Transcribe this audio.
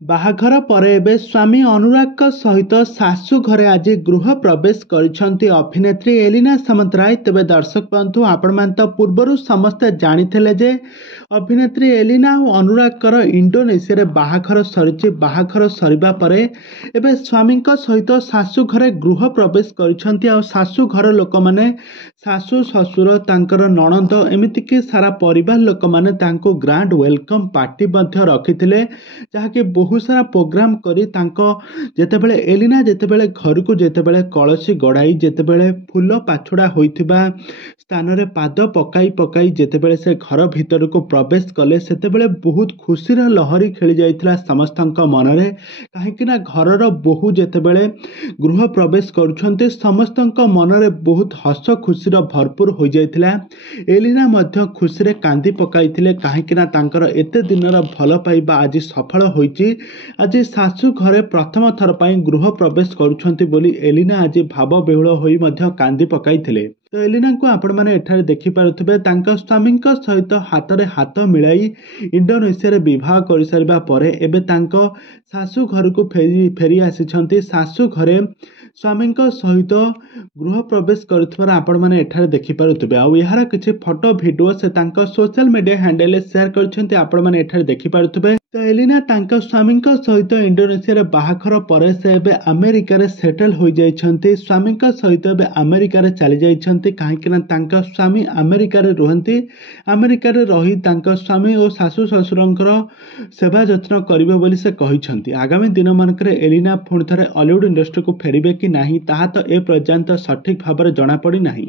ବାହାଘର ପରେ ଏବେ ସ୍ୱାମୀ ଅନୁରାଗଙ୍କ ସହିତ ଶାଶୁ ଘରେ ଆଜି ଗୃହ ପ୍ରବେଶ କରିଛନ୍ତି ଅଭିନେତ୍ରୀ ଏଲିନା ସାମନ୍ତରାୟ। ତେବେ ଦର୍ଶକ ବନ୍ଧୁ, ଆପଣମାନେ ତ ପୂର୍ବରୁ ସମସ୍ତେ ଜାଣିଥିଲେ ଯେ ଅଭିନେତ୍ରୀ ଏଲିନା ଓ ଅନୁରାଗଙ୍କର ଇଣ୍ଡୋନେସିଆରେ ବାହାଘର ସରିଛି। ବାହାଘର ସରିବା ପରେ ଏବେ ସ୍ୱାମୀଙ୍କ ସହିତ ଶାଶୁ ଘରେ ଗୃହ ପ୍ରବେଶ କରିଛନ୍ତି। ଆଉ ଶାଶୁ ଘର ଲୋକମାନେ, ଶାଶୁ ଶ୍ୱଶୁର, ତାଙ୍କର ନଣନ୍ଦ, ଏମିତିକି ସାରା ପରିବାର ଲୋକମାନେ ତାଙ୍କୁ ଗ୍ରାଣ୍ଡ ୱେଲକମ୍ ପାର୍ଟି ମଧ୍ୟ ରଖିଥିଲେ, ଯାହାକି ବହୁତ ସାରା ପ୍ରୋଗ୍ରାମ କରି ତାଙ୍କ ଯେତେବେଳେ ଏଲିନା ଘରକୁ କଳସି ଗଡ଼ାଇ ଯେତେବେଳେ ଫୁଲ ପାଛୁଡ଼ା ହୋଇଥିବା ସ୍ଥାନରେ ପାଦ ପକାଇ ପକାଇ ଯେତେବେଳେ ସେ ଘର ଭିତରକୁ ପ୍ରବେଶ କଲେ, ସେତେବେଳେ ବହୁତ ଖୁସିର ଲହରୀ ଖେଳି ଯାଇଥିଲା ସମସ୍ତଙ୍କ ମନରେ। କାହିଁକି ନା ଘରର ବୋହୂ ଯେତେବେଳେ ଗୃହ ପ୍ରବେଶ କରୁଛନ୍ତି, ସମସ୍ତଙ୍କ ମନରେ ବହୁତ ହସ ଖୁସିର ଭରପୁର ହୋଇଯାଇଥିଲା। ଏଲିନା ମଧ୍ୟ ଖୁସିରେ କାନ୍ଦି ପକାଇଥିଲେ, କାହିଁକି ନା ତାଙ୍କର ଏତେ ଦିନର ଭଲ ପାଇବା ଆଜି ସଫଳ ହୋଇଛି। ଆଜି ଶାଶୁ ଘରେ ପ୍ରଥମ ଥର ପାଇଁ ଗୃହ ପ୍ରବେଶ କରୁଛନ୍ତି ବୋଲି ଏଲିନା ଆଜି ଭାବ ବିହ୍ୱଳ ହୋଇ ମଧ୍ୟ କାନ୍ଦି ପକାଇଥିଲେ। ତ ଏଲିନାଙ୍କୁ ଆପଣମାନେ ଏଠାରେ ଦେଖିପାରୁଥିବେ, ତାଙ୍କ ସ୍ୱାମୀଙ୍କ ସହିତ ହାତରେ ହାତ ମିଳାଇ ଇଣ୍ଡୋନେସିଆରେ ବିବାହ କରିସାରିବା ପରେ ଏବେ ତାଙ୍କ ଶାଶୁ ଘରକୁ ଫେରି ଆସିଛନ୍ତି। ଶାଶୁ ଘରେ ସ୍ୱାମୀଙ୍କ ସହିତ ଗୃହ ପ୍ରବେଶ କରୁଥିବାର ଆପଣମାନେ ଏଠାରେ ଦେଖିପାରୁଥିବେ। ଆଉ ଏହାର କିଛି ଫଟୋ ଭିଡ଼ିଓ ସେ ତାଙ୍କ ସୋସିଆଲ ମିଡ଼ିଆ ହ୍ୟାଣ୍ଡେଲରେ ସେୟାର କରିଛନ୍ତି, ଆପଣମାନେ ଏଠାରେ ଦେଖିପାରୁଥିବେ। ତ ଏଲିନା ତାଙ୍କ ସ୍ୱାମୀଙ୍କ ସହିତ ଇଣ୍ଡୋନେସିଆରେ ବାହାଘର ପରେ ସେ ଏବେ ଆମେରିକାରେ ସେଟେଲ ହୋଇଯାଇଛନ୍ତି। ସ୍ୱାମୀଙ୍କ ସହିତ ଏବେ ଆମେରିକାରେ ଚାଲି ଯାଇଛନ୍ତି, କାହିଁକି ନା ତାଙ୍କ ସ୍ୱାମୀ ଆମେରିକାରେ ରୁହନ୍ତି। ଆମେରିକାରେ ରହି ତାଙ୍କ ସ୍ୱାମୀ ଓ ଶାଶୁ ଶ୍ୱଶୁରଙ୍କର ସେବା ଯତ୍ନ କରିବେ ବୋଲି ସେ କହିଛନ୍ତି। ଆଗାମୀ ଦିନମାନଙ୍କରେ ଏଲିନା ପୁଣି ଥରେ ଅଲିଉଡ୍ ଇଣ୍ଡଷ୍ଟ୍ରିକୁ ଫେରିବେ କି ନାହିଁ, ତାହା ତ ଏ ପର୍ଯ୍ୟନ୍ତ ସଠିକ୍ ଭାବରେ ଜଣାପଡ଼ି ନାହିଁ।